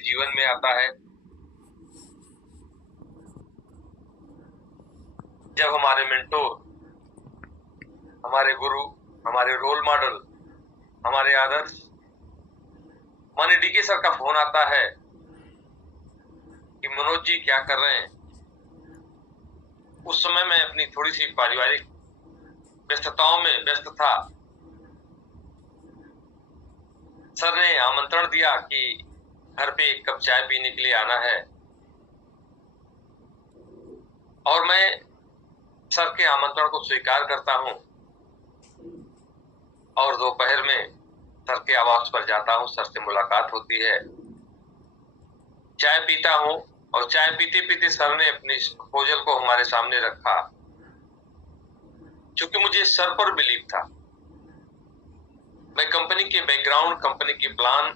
व्यक्ति जीवन में आता है जब हमारे मेंटोर, हमारे गुरु, हमारे रोल मॉडल, हमारे आदर्श माननीय डीके सर का फोन आता है कि मनोज जी क्या कर रहे हैं। उस समय मैं अपनी थोड़ी सी पारिवारिक व्यस्तताओं में व्यस्त था। सर ने आमंत्रण दिया कि घर पे एक कप चाय पीने के लिए आना है और मैं सर के आमंत्रण को स्वीकार करता हूं और दोपहर में सर के आवास पर जाता हूं। सर से मुलाकात होती है, चाय पीता हूं और चाय पीते पीते सर ने अपनी प्रपोजल को हमारे सामने रखा। क्योंकि मुझे सर पर बिलीव था, मैं कंपनी के बैकग्राउंड, कंपनी के प्लान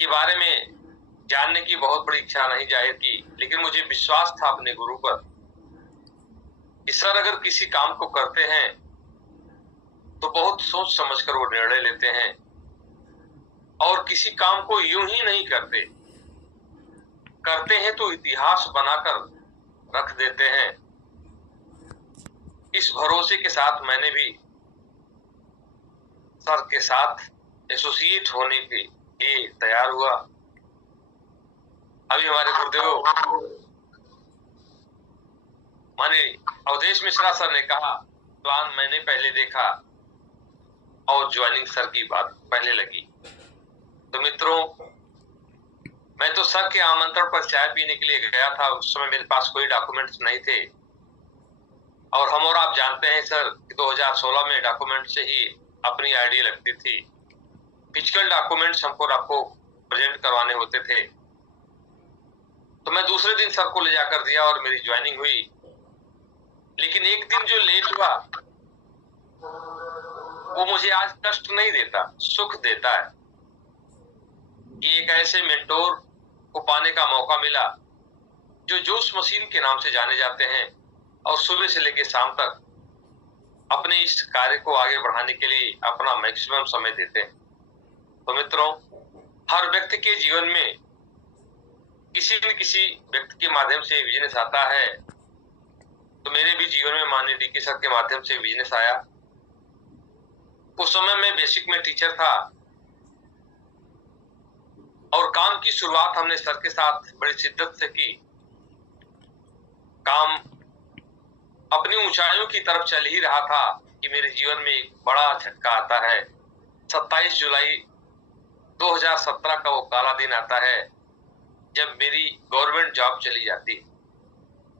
के बारे में जानने की बहुत बड़ी इच्छा नहीं जाहिर की, लेकिन मुझे विश्वास था अपने गुरु पर कि सर अगर किसी काम को करते हैं तो बहुत सोच समझकर वो निर्णय लेते हैं और किसी काम को यूं ही नहीं करते, करते हैं तो इतिहास बनाकर रख देते हैं। इस भरोसे के साथ मैंने भी सर के साथ एसोसिएट होने के लिए तैयार हुआ। अभी हमारे गुरुदेव माने अवधेश मिश्रा सर ने कहा, प्लान मैंने पहले देखा और ज्वाइनिंग सर की बात पहले लगी। तो मित्रों, मैं तो सर के आमंत्रण पर चाय पीने के लिए गया था। उस समय मेरे पास कोई डॉक्यूमेंट्स नहीं थे और हम और आप जानते हैं सर कि 2016 में डॉक्यूमेंट से ही अपनी आईडी लगती थी। फिजिकल डॉक्यूमेंट्स हमको आपको प्रेजेंट करवाने होते थे। तो मैं दूसरे दिन सर को ले जाकर दिया और मेरी ज्वाइनिंग हुई। लेकिन एक दिन जो लेट हुआ वो मुझे आज कष्ट नहीं देता, सुख देता है कि एक ऐसे मेंटोर को पाने का मौका मिला जो जोश मशीन के नाम से जाने जाते हैं और सुबह से लेकर शाम तक अपने इस कार्य को आगे बढ़ाने के लिए अपना मैक्सिमम समय देते हैं। तो मित्रों, हर व्यक्ति के जीवन में किसी न किसी व्यक्ति के माध्यम से बिजनेस आता है। तो मेरे भी जीवन में माननीय डीके सर के माध्यम से बिजनेस आया। उस समय मैं बेसिक में टीचर था और काम की शुरुआत हमने सर के साथ बड़ी शिद्दत से की। काम अपनी ऊंचाइयों की तरफ चल ही रहा था कि मेरे जीवन में एक बड़ा झटका आता है। 27 जुलाई 2017 का वो काला दिन आता है जब मेरी गवर्नमेंट जॉब चली जाती है।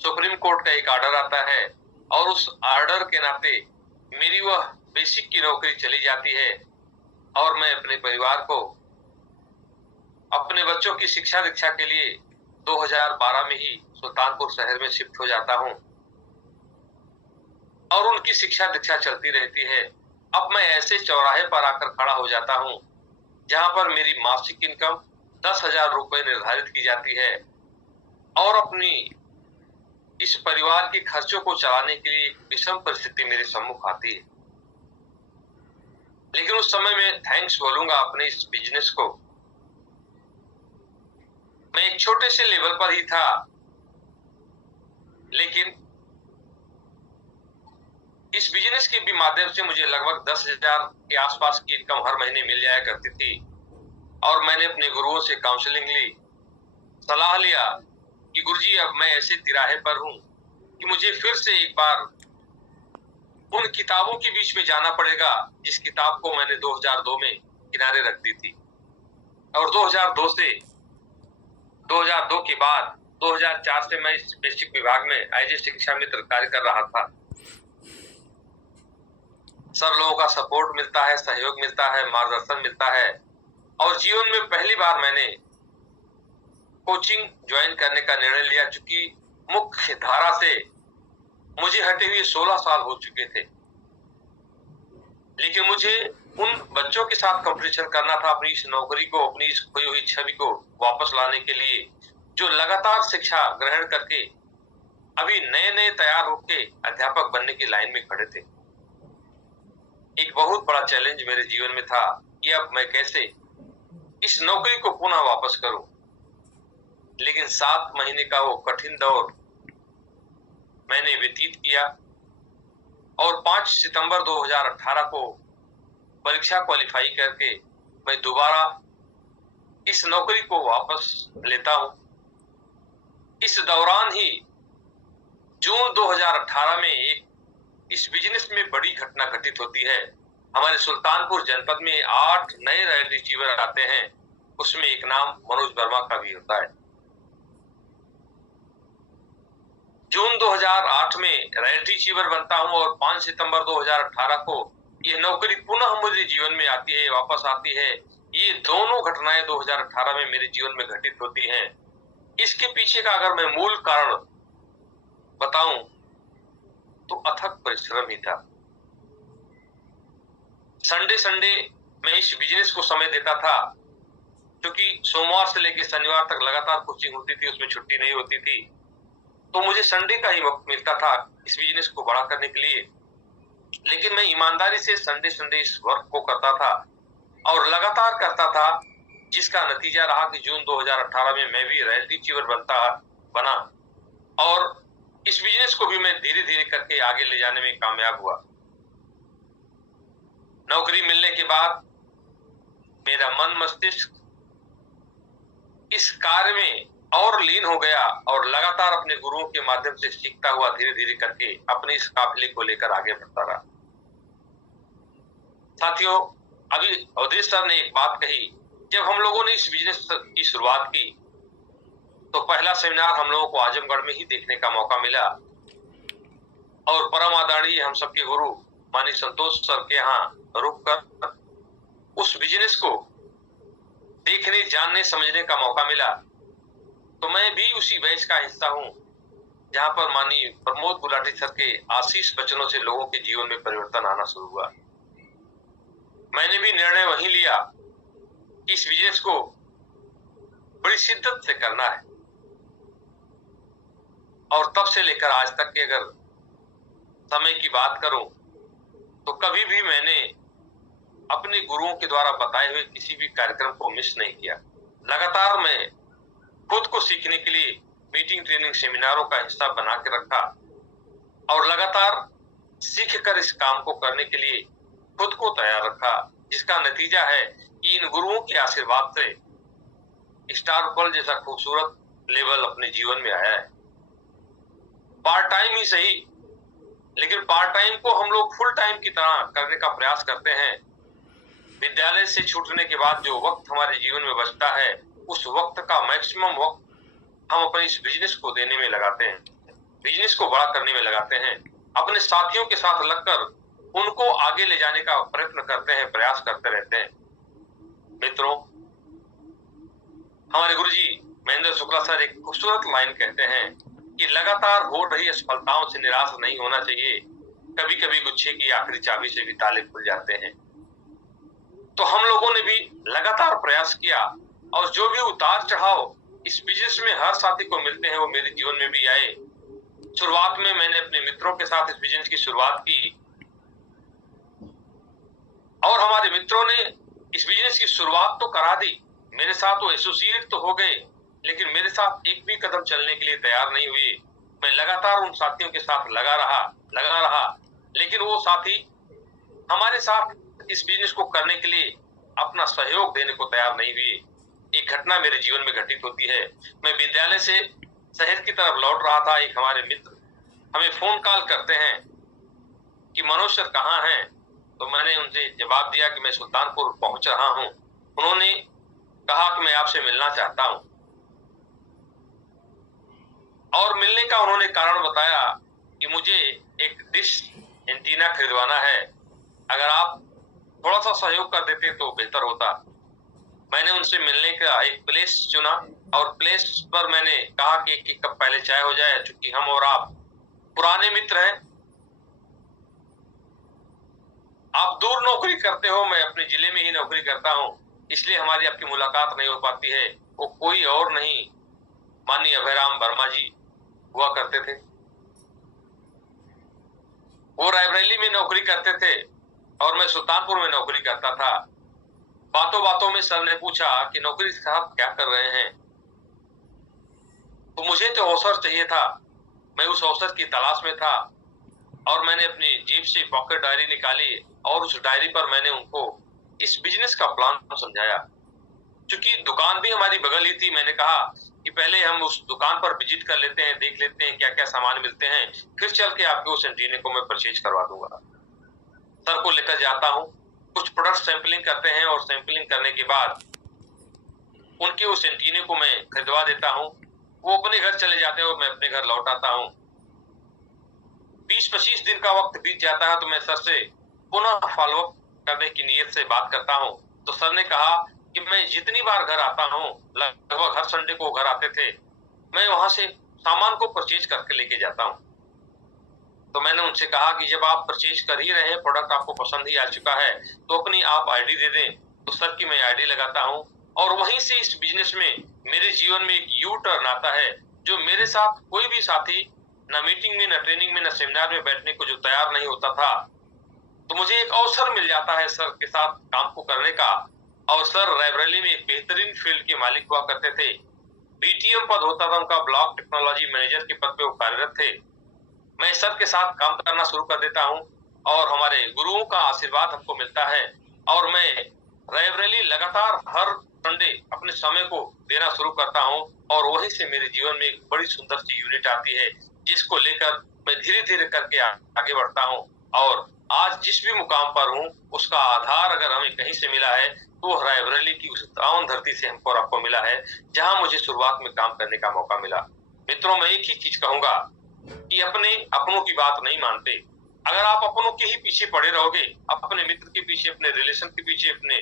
सुप्रीम कोर्ट का एक ऑर्डर आता है और उस ऑर्डर के नाते मेरी वह बेसिक की नौकरी चली जाती है और मैं अपने परिवार को, अपने बच्चों की शिक्षा दीक्षा के लिए 2012 में ही सुल्तानपुर शहर में शिफ्ट हो जाता हूं और उनकी शिक्षा दीक्षा चलती रहती है। अब मैं ऐसे चौराहे पर आकर खड़ा हो जाता हूं जहां पर मेरी मासिक इनकम 10,000 रुपए निर्धारित की जाती है और अपनी इस परिवार के खर्चों को चलाने के लिए विषम परिस्थिति मेरे सम्मुख आती है। लेकिन उस समय मैं थैंक्स बोलूंगा अपने इस बिजनेस को। मैं एक छोटे से लेवल पर ही था, लेकिन इस बिजनेस के भी माध्यम से मुझे लगभग 10,000 के आसपास की इनकम हर महीने मिल जाया करती थी। और मैंने अपने गुरुओं से काउंसलिंग ली, सलाह लिया कि गुरुजी अब मैं ऐसे तिराहे पर हूं कि मुझे फिर से एक बार उन किताबों के बीच में जाना पड़ेगा जिस किताब को मैंने 2002 में किनारे रख दी थी। और 2002 के बाद 2004 से मैं इस बेसिक विभाग में एज ए शिक्षा मित्र कार्य कर रहा था। सब लोगों का सपोर्ट मिलता है, सहयोग मिलता है, मार्गदर्शन मिलता है और जीवन में पहली बार मैंने कोचिंग ज्वाइन करने का निर्णय लिया। चूंकि मुख्य धारा से मुझे हटे हुए 16 साल हो चुके थे, लेकिन मुझे उन बच्चों के साथ कंपटीशन करना था अपनी इस नौकरी को, अपनी इस खोई हुई छवि को वापस लाने के लिए, जो लगातार शिक्षा ग्रहण करके अभी नए नए तैयार होके अध्यापक बनने की लाइन में खड़े थे। एक बहुत बड़ा चैलेंज मेरे जीवन में था कि अब मैं कैसे इस नौकरी को पुनः वापस करूं। लेकिन 7 महीने का वो कठिन दौर मैंने व्यतीत किया और 5 सितंबर 2018 को परीक्षा क्वालिफाई करके मैं दोबारा इस नौकरी को वापस लेता हूं। इस दौरान ही जून 2018 में इस बिजनेस में बड़ी घटना घटित होती है। हमारे सुल्तानपुर जनपद में 8 नए रॉयल रिट्रीवर आते हैं, उसमें एक नाम मनोज वर्मा का भी होता है। जून 2008 में रॉयल रिट्रीवर बनता हूं और 5 सितंबर 2018 को यह नौकरी पुनः मुझे जीवन में आती है, वापस आती है। ये दोनों घटनाएं 2018 में मेरे जीवन में घटित होती हैं। इसके पीछे का अगर मैं मूल कारण बताऊं तो अथक परिश्रम ही था। संडे मैं इस बिजनेस को समय देता था, क्योंकि सोमवार से लेकर शनिवार तक लगातार कोचिंग होती थी, उसमें छुट्टी नहीं होती थी, तो मुझे संडे का ही वक्त मिलता था इस बिजनेस को बड़ा करने के लिए। लेकिन मैं ईमानदारी से संडे इस वर्क को करता था और लगातार करता था, जिसका नतीजा रहा कि जून 2018 में मैं भी रॉयल रिट्रीवर बना और इस बिजनेस को भी मैं धीरे धीरे करके आगे ले जाने में कामयाब हुआ। नौकरी मिलने के बाद मेरा मन मस्तिष्क इस कार्य में और लीन हो गया और लगातार अपने गुरुओं के माध्यम से सीखता हुआ धीरे धीरे करके अपने इस काफिले को लेकर आगे बढ़ता रहा। साथियों, अभी अवधेश सर ने एक बात कही, जब हम लोगों ने इस बिजनेस की शुरुआत की तो पहला सेमिनार हम लोगों को आजमगढ़ में ही देखने का मौका मिला और परम आदरणीय हम सबके गुरु माननीय संतोष सर के यहाँ रुक कर उस बिजनेस को देखने, जानने, समझने का मौका मिला। तो मैं भी उसी बैच का हिस्सा हूं जहां पर माननीय प्रमोद गुलाटी सर के आशीष वचनों से लोगों के जीवन में परिवर्तन आना शुरू हुआ। मैंने भी निर्णय वहीं लिया कि इस बिजनेस को बड़ी शिद्दत से करना है और तब से लेकर आज तक की अगर समय की बात करूं तो कभी भी मैंने अपने गुरुओं के द्वारा बताए हुए किसी भी कार्यक्रम को मिस नहीं किया। लगातार मैं खुद को सीखने के लिए मीटिंग, ट्रेनिंग, सेमिनारों का हिस्सा बना के रखा और लगातार सीख कर इस काम को करने के लिए खुद को तैयार रखा, जिसका नतीजा है कि इन गुरुओं के आशीर्वाद से स्टार पल जैसा खूबसूरत लेवल अपने जीवन में आया है। पार्ट टाइम ही सही, लेकिन पार्ट टाइम को हम लोग फुल टाइम की तरह करने का प्रयास करते हैं। विद्यालय से छूटने के बाद जो वक्त हमारे जीवन में बचता है, उस वक्त का मैक्सिमम वक्त हम अपने इस बिजनेस को देने में लगाते हैं, बिजनेस को बड़ा करने में लगाते हैं। अपने साथियों के साथ लगकर उनको आगे ले जाने का प्रयत्न करते हैं, प्रयास करते रहते हैं। मित्रों, हमारे गुरुजी महेंद्र शुक्ला सर एक खूबसूरत लाइन कहते हैं कि लगातार हो रही असफलताओं से निराश नहीं होना चाहिए। कभी कभी गुच्छे की आखिरी चाबी से भी ताले खुल जाते हैं। तो हम लोगों ने भी लगातार प्रयास किया और जो भी उतार चढ़ाव इस बिजनेस में हर साथी को मिलते हैं वो मेरे जीवन में भी आए। शुरुआत में मैंने अपने मित्रों के साथ इस बिजनेस की शुरुआत की और हमारे मित्रों ने इस बिजनेस की शुरुआत तो करा दी, मेरे साथ वो एसोसिएट तो हो गए, लेकिन मेरे साथ एक भी कदम चलने के लिए तैयार नहीं हुए। मैं लगातार उन साथियों के साथ लगा रहा, लेकिन वो साथी हमारे साथ इस बिजनेस को करने के लिए अपना सहयोग देने को तैयार नहीं हुए। एक घटना मेरे जीवन में घटित होती है। मैं विद्यालय से शहर की तरफ लौट रहा था। एक हमारे मित्र हमें फोन कॉल करते हैं कि मनोज सर कहाँ हैं। तो मैंने उनसे जवाब दिया कि मैं सुल्तानपुर पहुंच रहा हूं। उन्होंने कहा कि मैं आपसे मिलना चाहता हूं और मिलने का उन्होंने कारण बताया कि मुझे एक डिश एंटीना खरीदवाना है, अगर आप थोड़ा सा सहयोग कर देते तो बेहतर होता। मैंने उनसे मिलने का एक प्लेस चुना और प्लेस पर मैंने कहा कि एक कप पहले चाय हो जाए, चूंकि हम और आप पुराने मित्र हैं। आप दूर नौकरी करते हो, मैं अपने जिले में ही नौकरी करता हूं, इसलिए हमारी आपकी मुलाकात नहीं हो पाती है। वो कोई और नहीं, माननीय अभयराम वर्मा जी हुआ करते थे। वो रायबरेली में नौकरी करते थे और मैं सुल्तानपुर में नौकरी करता था। बातों बातों में सर ने पूछा कि नौकरी के साथ क्या कर रहे हैं। तो मुझे तो अवसर चाहिए था, मैं उस अवसर की तलाश में था और मैंने अपनी जेब से पॉकेट डायरी निकाली और उस डायरी पर मैंने उनको इस बिजनेस का प्लान समझाया। क्योंकि दुकान भी हमारी बगल ही थी, मैंने कहा कि पहले हम उस दुकान पर विजिट कर लेते हैं, देख लेते हैं क्या क्या सामान मिलते हैं, फिर चल के आपके उस एंटीने को मैं परचेज करवा दूंगा। सर को लेकर जाता हूँ, कुछ प्रोडक्ट सैंपलिंग करते हैं और सैंपलिंग करने के बाद उनके उस एंटीने को मैं खरीदवा देता हूँ। वो अपने घर चले जाते हैं और मैं अपने घर लौट आता हूँ। 20-25 दिन का वक्त बीत जाता है तो मैं सर से पुनः फॉलोअप करने की नीयत से बात करता हूँ। तो सर ने कहा कि मैं जितनी बार घर आता हूँ, लगभग हर संडे को घर आते थे, मैं वहां से सामान को परचेज करके लेके जाता हूँ। तो मैंने उनसे कहा कि जब आप परचेज कर ही रहे हैं, प्रोडक्ट आपको पसंद ही आ चुका है, तो अपनी आप आईडी दे दें। तो सर की मैं आईडी लगाता हूँ और वहीं से इस बिजनेस में मेरे जीवन में एक यू टर्न आता है, जो मेरे साथ कोई भी साथी न मीटिंग में, न ट्रेनिंग में, न सेमिनार में बैठने को जो तैयार नहीं होता था, तो मुझे एक अवसर मिल जाता है सर के साथ काम को करने का। और सर रायबरेली में एक बेहतरीन फील्ड के मालिक हुआ करते थे, बीटीएम पद होता था उनका, ब्लॉक टेक्नोलॉजी मैनेजर के पद पे वो कार्यरत थे। मैं सर के साथ काम करना शुरू कर देता हूँ और हमारे गुरुओं का आशीर्वाद हमको मिलता है और मैं रायबरेली लगातार हर संडे अपने समय को देना शुरू करता हूँ और वहीं से मेरे जीवन में एक बड़ी सुंदर सी यूनिट आती है, जिसको लेकर मैं धीरे धीरे करके आगे बढ़ता हूँ। और आज जिस भी मुकाम पर हूँ, उसका आधार अगर हमें कहीं से मिला है तो रायबरेली की उस पावन धरती से हमको और आपको मिला है, जहां मुझे शुरुआत में काम करने का मौका मिला। मित्रों, मैं एक ही चीज कहूंगा कि अपने अपनों की बात नहीं मानते। अगर आप अपनों के ही पीछे पड़े रहोगे, अपने मित्र के पीछे, अपने रिलेशन के पीछे, अपने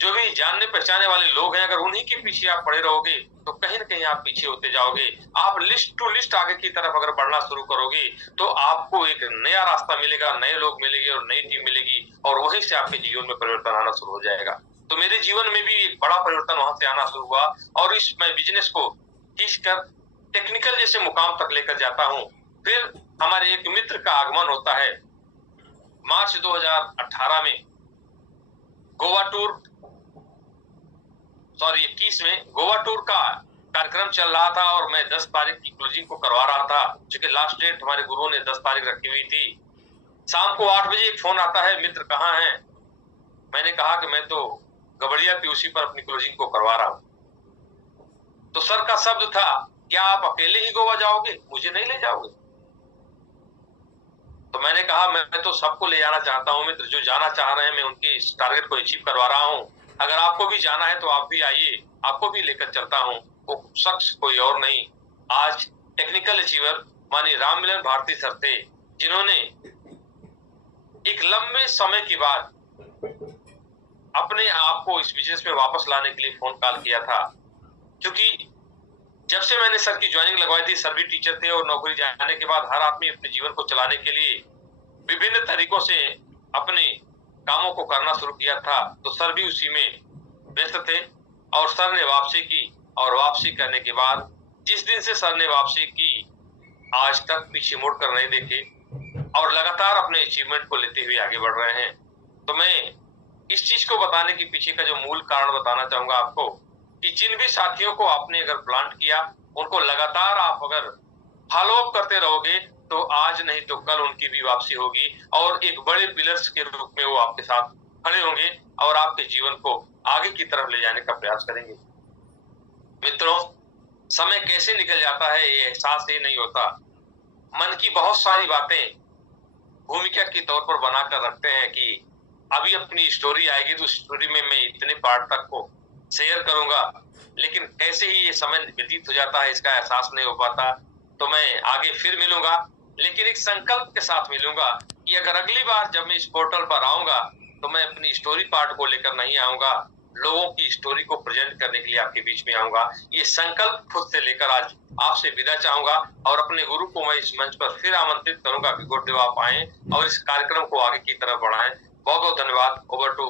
जो भी जानने पहचाने वाले लोग हैं, अगर उन्हीं के पीछे आप पड़े रहोगे तो कहीं ना कहीं आप पीछे होते जाओगे। आप लिस्ट टू लिस्ट आगे की तरफ अगर बढ़ना शुरू करोगे तो आपको एक नया रास्ता मिलेगा, नए लोग मिलेंगे और नई टीम मिलेगी और वहीं से आपके जीवन में परिवर्तन आना शुरू हो जाएगा। तो मेरे जीवन में भी एक बड़ा परिवर्तन वहां से आना शुरू हुआ और इस मैं बिजनेस को खींचकर टेक्निकल जैसे मुकाम तक लेकर जाता हूँ। फिर हमारे एक मित्र का आगमन होता है मार्च 2018 में, गोवा टूर 21 में गोवा टूर का कार्यक्रम चल रहा था और मैं 10 तारीख की क्लोजिंग को करवा रहा था, क्योंकि लास्ट डेट हमारे गुरुओं ने 10 तारीख रखी हुई थी। शाम को 8 बजे एक फोन आता है, मित्र कहाँ हैं? मैंने कहा कि मैं तो गबड़िया पीयूसी पर अपनी क्लोजिंग को करवा रहा हूँ। तो सर का शब्द था, क्या आप अकेले ही गोवा जाओगे, मुझे नहीं ले जाओगे? तो मैंने कहा मैं तो सबको ले जाना चाहता हूँ मित्र, जो जाना चाह रहे हैं मैं उनकी इस टारगेट को अचीव करवा रहा हूँ। अगर आपको भी जाना है तो आप भी आइए, आपको भी लेकर चलता हूँ। वो शख्स कोई और नहीं, आज टेक्निकल अचीवर माननीय राम मिलन भारती सर थे, जिन्होंने एक लंबे समय के बाद अपने आप को इस बिजनेस में वापस लाने के लिए फोन कॉल किया था। क्योंकि जब से मैंने सर की ज्वाइनिंग लगवाई थी, सर भी टीचर थे और नौकरी जाने के बाद हर आदमी अपने जीवन को चलाने के लिए विभिन्न तरीकों से अपने कामों को करना शुरू किया था, तो सर भी उसी में व्यस्त थे। और सर ने वापसी की और वापसी करने के बाद जिस दिन से सर ने वापसी की, आज तक पीछे मुड़कर नहीं देखे और लगातार अपने अचीवमेंट को लेते हुए आगे बढ़ रहे हैं। तो मैं इस चीज को बताने के पीछे का जो मूल कारण बताना चाहूंगा आपको, कि जिन भी साथियों को आपने अगर प्लांट किया, उनको लगातार आप अगर फॉलो अप करते रहोगे तो आज नहीं तो कल उनकी भी वापसी होगी और एक बड़े पिलर्स के रूप में वो आपके साथ खड़े होंगे और आपके जीवन को आगे की तरफ ले जाने का प्रयास करेंगे। मित्रों, समय कैसे निकल जाता है ये एहसास ही नहीं होता। मन की बहुत सारी बातें भूमिका के तौर पर बनाकर रखते हैं कि अभी अपनी स्टोरी आएगी तो स्टोरी में मैं इतने पार्ट तक को शेयर करूंगा, लेकिन कैसे ही ये समय व्यतीत हो जाता है इसका एहसास नहीं हो पाता। तो मैं आगे फिर मिलूंगा, लेकिन एक संकल्प के साथ मिलूंगा कि अगर अगली बार जब मैं इस पोर्टल पर आऊंगा तो मैं अपनी स्टोरी पार्ट को लेकर नहीं आऊंगा, लोगों की स्टोरी को प्रेजेंट करने के लिए आपके बीच में आऊंगा। ये संकल्प खुद से लेकर आज आपसे विदा चाहूंगा और अपने गुरु को मैं इस मंच पर फिर आमंत्रित करूंगा कि गुरुदेव आप आए और इस कार्यक्रम को आगे की तरफ बढ़ाएं। बहुत बहुत धन्यवाद। Over to